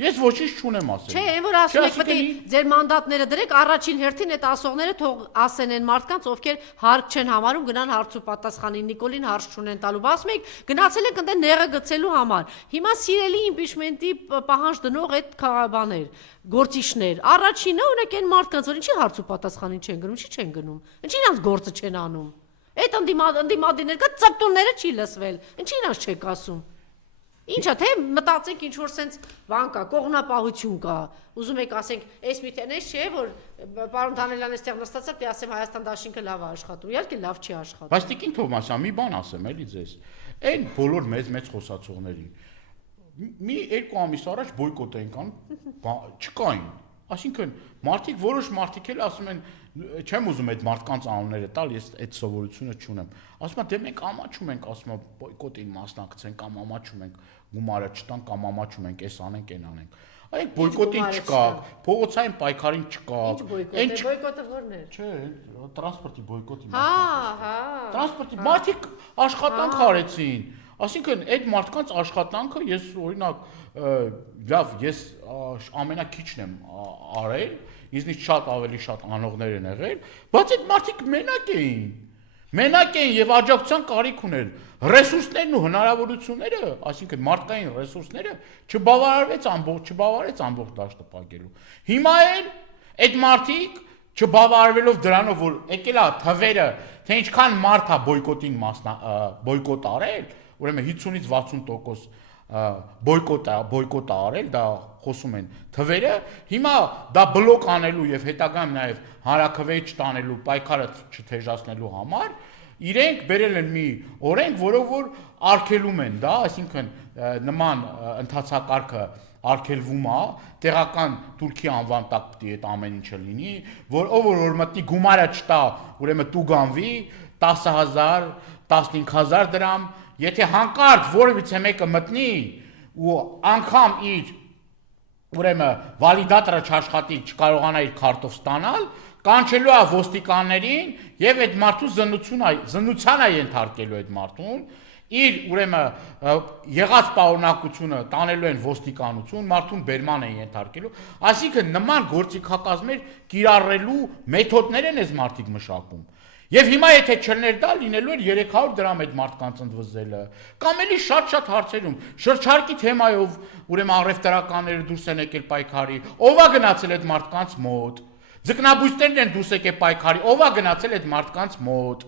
Ես ոչինչ չունեմ ասել։ Չէ, այն որ ասում եք պետք է ձեր մանդատները դրեք, առաջին հերթին այդ ասողները թող ասեն այն մարդկանց, ովքեր հարկ չեն համարում, գնան հարց ու պատասխանին, Նիկոլին հարց չունեն տալու։ Ասում եք, գնացել եք ընդ նեղը գցելու համար։ Հիմա սիրելի իմպիչմենտի պահանջ դնող այդ քաղաքաբաներ, գործիչներ, առաջինը օրինակ այն մարդկանց, որ ինչի հարց ու պատասխանին չեն գնում, ինչի չեն գնում։ Ինչի նրանց գործը չեն անում։ Այդ ընդդիմադիրներ կա ծպտունները չի լսվել։ Ինչի նրանց չեք ասում։ Ինչա թե մտածենք ինչ որ sense բան կա, կողմնապահություն կա։ Ուզում եք ասենք, այս միթենես չէ, որ պարոն Դանելյան այստեղ նստած է, դե ասեմ Հայաստան դաշինքը լավ է աշխատում։ Իհարկե լավ չի աշխատում։ Բայց Տիկին Թովմասյան, մի բան ասեմ էլի ձեզ։ Այն բոլոր մեծ խոսացողներին մի 2 ամիս առաջ բոյկոտ էին անում, չկային։ Այսինքն մարդիկ որոշ մարդիկ էլ ասում են, չեմ ուզում այդ մարդկանց անունները տալ, ես այդ սովորությունը չունեմ։ Ասում են, դե մենք ամաչում ենք, ասում են բոյկոտին մասնակցենք կամ ամաչում ենք գումարը չտան կամ ամաչում ենք, էս անենք, այն անենք։ Այդ բոյկոտին չկա, փողոցային պայքարին չկա։ Ինչ բոյկոտ, բոյկոտը ո՞րն է։ Չէ, տրանսպորտի բոյկոտի մասնակցություն։ Տրանսպորտի մարդիկ աշխատանք արեցին։ Այսինքն այդ մարդկանց աշխատանքը ես օրինակ լավ ես ամենակիչն եմ արել, ինձնից շատ ավելի շատ անողներ են եղել, բայց այդ մարդիկ մենակ էին եւ աջակցության կարիք ունեն։ Ռեսուրսներն ու հնարավորությունները, այսինքն մարդկային ռեսուրսները չբավարարեց ամբողջ դաշտը փակելու։ Հիմա էլ այդ մարդիկ չբավարարվելով դրանով, որ եկել է թվերը, թե ինչքան մարդ է բոյկոտ արել, ուրեմն 50-ից 60% բոյկոտ արել, դա խոսում են թվերը, հիմա դա բլոկ անելու եւ հետագայում նաեւ հանրաքվեի չտանելու, պայքարը չթեժացնելու համար իրենք բերել են մի օրենք, որով որ արգելում են դա, այսինքն նման ընթացակարգը արգելվում է, տեղական Թուրքիա անվան տակ պետք է այդ ամեն ինչը լինի, որ ով որ մտնի գումարը չտա, ուրեմն տուգանվի 10,000, 15,000 դրամ, եթե հանկարծ որևիցե մեկը մտնի ու անգամ իր ուրեմն վալիդատորը չաշխատի, չկարողանա իր քարտով ստանալ, կանչելու է ոստիկաններին եւ այդ մարդու զննության է ենթարկելու այդ մարդուն, իր ուրեմն եղած պարունակությունը տանելու են ոստիկանություն, մարդուն բերման են ենթարկելու, այսինքն նման գործիքակազմեր կիրառելու մեթոդներ են այս մարդիկ մշակում։ Եվ հիմա եթե չլներ դա լինելու էր 300 դրամ այդ մարդկանց ընդվզելը, կամ էլի շատ հարցերում, շրջարկի թեմայով, ուրեմն առևտրականները դուրս են եկել պայքարի, ով է գնացել այդ մարդկանց մոտ, ձկնաբույսներն են դուրս եկել պայքարի, ով է գնացել այդ մարդկանց մոտ,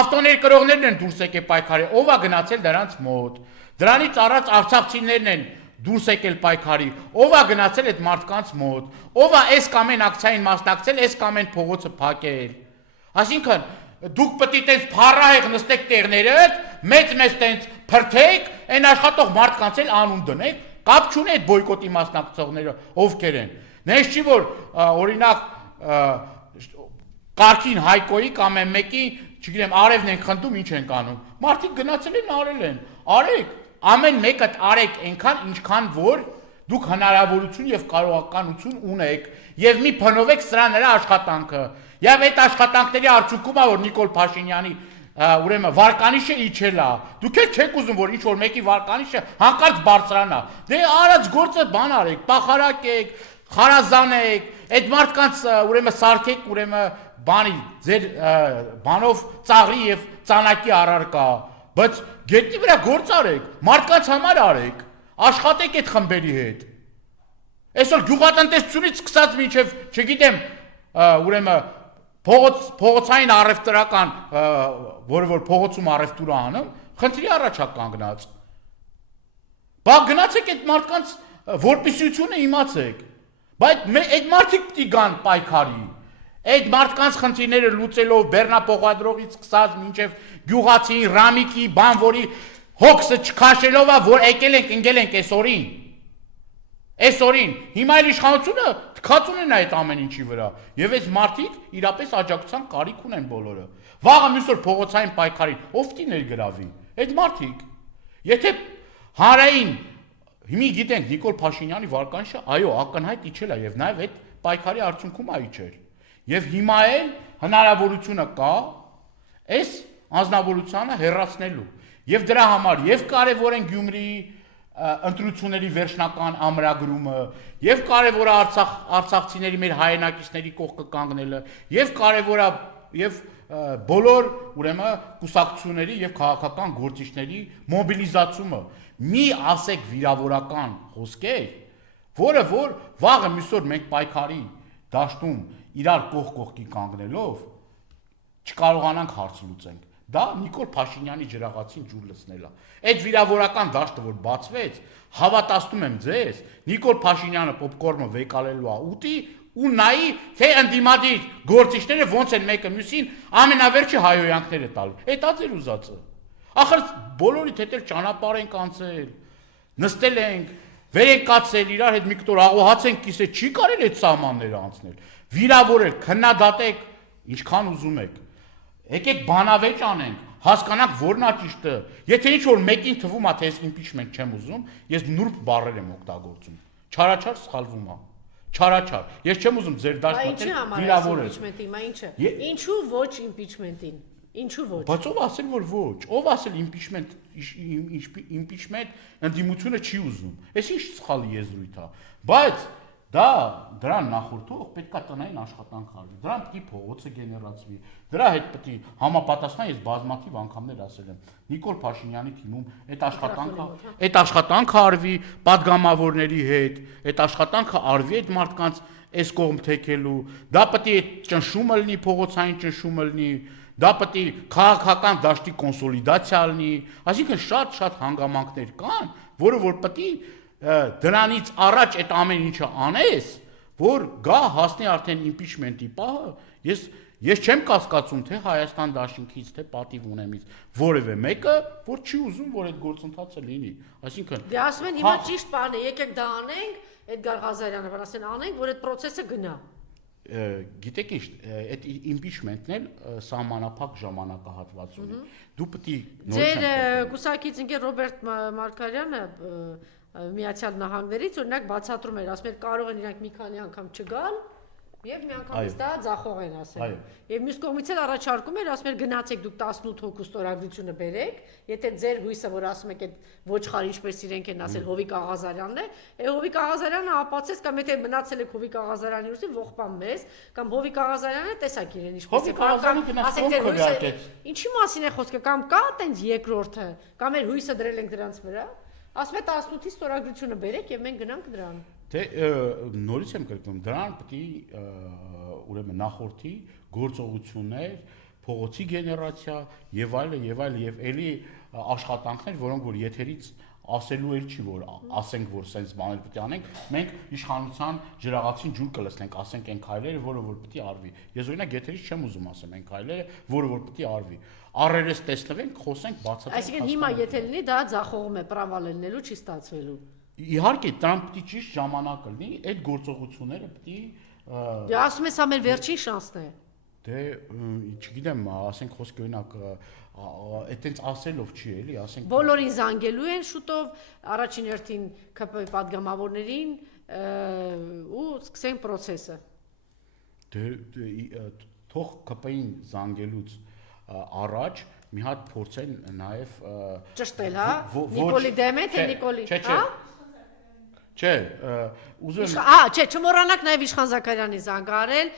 ավտոներկրողներն են դուրս եկել պայքարի, ով է գնացել դրանց մոտ, դրանից առաջ արցախցիներն են դուրս եկել պայքարի, ով է գնացել այդ մարդկանց մոտ, ով է այս կամ այն ակցիային մասնակցել, այս կամ այն փողոցը փակել։ Այսինքն դուք պետք է տենց փառահեղ նստեք տեղներդ, մեծ տենց փրթեք, այն աշխատող մարդկանց էլ անուն դնեք, կապ չունի այդ բոյկոտի մասնակցողները ովքեր են։ Նենց չի որ օրինակ Կարգին Հայկոյի կամ մեկի, չգիտեմ, արևն են խնդում, ինչ են անում։ Մարդիկ գնացել են արել են։ Արեք, ամեն մեկը արեք այնքան, ինչքան որ դուք հնարավորություն եւ կարողականություն ունեք եւ մի փնովեք սրա նրա աշխատանքը։ Եվ այդ աշխատանքների արդյունքում է որ Նիկոլ Փաշինյանի ուրեմն վարկանիշը իջել է։ Դուք էլ չեք ուզում որ ինչ որ մեկի վարկանիշը հանկարծ բարձրանա։ Դե արած գործը բան արեք, պախարակեք, խարազանեք, այդ մարդկանց ուրեմն սարքեք ուրեմն բանի ձեր բանով ծաղրի եւ ծանակի առարկա, բայց գետի վրա գործ արեք, մարդկանց համար արեք, աշխատեք այդ խմբերի հետ։ Այսօր գյուղատնտեսությունից սկսած մինչև, չգիտեմ, ուրեմն փողոցային առևտրական, որը որ փողոցում առևտուր անում, խնդրի առաջ է կանգնած։ Բա գնացեք այդ մարդկանց որպիսությունը իմացեք։ Բայց այդ մարդիկ պիտի գան պայքարի։ Այդ մարդկանց խնդիրները լուծելով բեռնապողադրողից սկսած մինչև գյուղացի, ռամիկի, բանվորի հոգսը չքաշելով է, որ եկել ենք, ընկել ենք այսօրին։ Հիմա էլ իշխանությունը թքած ունեն այդ ամեն ինչի վրա։ Եվ այս մարդիկ իրապես աջակցության կարիք ունեն բոլորը։ Վաղը մյուս օր փողոցային պայքարին ով պիտի ներգրավի։ Այդ մարդիկ։ Եթե հանրային հիմի գիտենք Նիկոլ Փաշինյանի վարկանիշը, այո, ակնհայտ իջել է եւ նաեւ այդ պայքարի արդյունքում է իջել։ Եվ հիմա էլ հնարավորությունը կա այս անձնավորությունը հեռացնելու։ Եվ դրա համար եւ կարեւոր են Գյումրիի ընտրությունների վերջնական ամրագրումը, եւ կարեւոր է արցախցիների մեր հայրենակիցների կողքը կանգնելը, եւ կարեւոր է եւ բոլոր ուրեմն կուսակցությունների եւ քաղաքական գործիչների մոբիլիզացումը։ Մի ասեք վիրավորական խոսքեր, որը որ վաղը մյուսօր մենք պայքարի դաշտում իրար կողքի կանգնելով չկարողանանք հարց լուծենք։ Դա Նիկոլ Փաշինյանի ջրաղացին ջուր լցնելն է։ Այդ վիրավորական դաշտը որ բացվեց, հավատացնում եմ ձեզ, Նիկոլ Փաշինյանը պոպկորնը վեկալելու է ուտի ու նայի, թե ընդդիմադիր գործիչները ոնց են մեկը մյուսին ամենավերջի հայոյանքները տալու։ Էդ է ձեր ուզածը։ Ախր բոլորիդ հետ էլ ճանապարհ ենք անցել, նստել ենք, վեր ենք կացել իրար հետ մի կտոր աղոհաց ենք կիսել, չի կարելի այդ սահմանները անցնել։ Վիրավորել, քննադատեք, ինչքան ուզում եք։ Եկեք բանավեճ անենք, հասկանանք որն է ճիշտը։ Եթե ինչ որ մեկին թվում է թե ես impeachment չեմ ուզում, ես նուրբ բառեր եմ օգտագործում։ Չարաչար սխալվում է։ Չարաչար։ Ես չեմ ուզում ձեր դաշտը վիրավորել։ Ինչու ոչ impeachment-ին։ Ինչու ոչ։ Բայց ով ասել որ ոչ։ Ով ասել impeachment ընդդիմությունը չի ուզում։ Էս ինչ սխալի եզրույթ է։ Բայց դրան նախորդող պետքա տնային աշխատանք արվի, դրան պետք է փողոցը գեներացվի, դրա հետ պետք է համապատասխան ես բազմաթիվ անգամներ ասել եմ Նիկոլ Փաշինյանի թիմում այդ աշխատանքը արվի падգամավորների հետ, այդ աշխատանքը արվի այդ մարդկանց այս կողմ թեքելու, դա պետք է ճնշումը լինի, փողոցային ճնշումը լինի, դա պետք է քաղաքական դաշտի կոնսոլիդացիա լինի, այսինքն շատ հանգամանքներ կան, որը որ պետք է դրանից առաջ այդ ամեն ինչը անես, որ գա հասնի արդեն impeachment-ի պահը, ես չեմ կասկածում թե Հայաստան դաշինքից, թե պատիվ ունեմից որևէ մեկը, որ չի ուզում, որ այդ գործընթացը լինի։ Այսինքն դե ասում են հիմա ճիշտ բան է, եկեք դա անենք, Էդգար Ղազարյանը որ ասեն անենք, որ այդ process-ը գնա։ Գիտեք ինչ, այդ impeachment-ն էլ սահմանափակ ժամանակահատված ունի։ Դու պետք է Ձեր կուսակից ընկեր Ռոբերտ Մարգարյանը Միացյալ Նահանգներից օրինակ բացատրում էր, ասում էր կարող են իրանք մի քանի անգամ չգալ եւ մի անգամից դա ձախող են ասել։ Եվ մյուս կողմից էլ առաջարկում էր, ասում էր գնացեք դուք 18 հոգու ստորագրությունը բերեք, եթե ձեր հույսը որ ասում եք այդ ոչխարը ինչպես իրենք են ասել Հովիկ Աղազարյանն է, Հովիկ Աղազարյանը ապացեց կամ եթե մնացել եք Հովիկ Աղազարյանի ուսին ողբան մեզ, կամ Հովիկ Աղազարյանը տեսակ իրեն ինչպես է ասեք ինչի մասին է խոսքը կամ կա այտենց երկրորդը, կամ էր հույսը դրել ենք դրանց վրա։ Ասում է 18-ի ստորագրությունը բերեք եւ մենք գնանք դրան։ Դե նորից եմ կրկնում, դրան պետք է ուրեմն նախորդի գործողություններ, փողոցի գեներացիա եւ այլն եւ էլի աշխատանքներ, որոնք որ եթերից ասելու էլ չի որ ասենք որ sense բաներ պետք է անենք, մենք իշխանության ջրաղացին ջուր կլցնենք, ասենք այն քայլերը, որը որ պետք է արվի։ Ես օրինակ եթերից չեմ ուզում ասեմ այն քայլերը, որը որ պետք է արվի։ Առերես տեսնվենք, խոսենք, բացատրենք։ Այսինքն հիմա եթե լինի դա ձախողում է, պրավալ լինելու չի ստացվելու։ Իհարկե, դրան պետք է ճիշտ ժամանակ լինի, այդ գործողությունները պետք է Դե ասում ես ամեն վերջին շանսն է։ Դե չգիտեմ, ասենք խոսքը օրինակ այտենց ասելով չի էլի, ասենք բոլորին զանգելու են շուտով առաջին հերթին ԿՊ падգամավորներին ու սկսեն process-ը։ Դե թող ԿՊ-ին զանգելուց առաջ մի հատ փորձեն նաև ճշտել, հա։ Նիկոլի դեմ է, թե Նիկոլի, հա։ Չէ, ուզում չէ, չմոռանաք նաև Իշխան Զաքարյանի զանգահարել,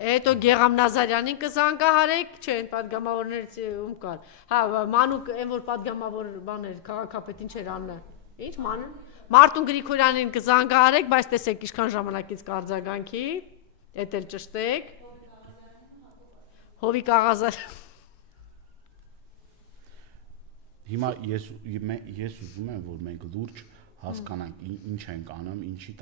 հետո Գեգամ Նազարյանին կզանգահարեք, չէ, այն падգամավորներից ում կար։ Հա, Մանուկ, այն որ падգամավոր բաներ, քաղաքապետին չէր աննը։ Ինչ Մանուկ։ Մարտուն Գրիգորյանին կզանգահարեք, բայց տեսեք ինչքան ժամանակից կարձագանքի, էդ էլ ճշտեք։ Հովիկ Աղազարյան։ Հիմա ես ուզում եմ, որ մենք լուրջ հասկանանք ինչ ենք անում, ինչի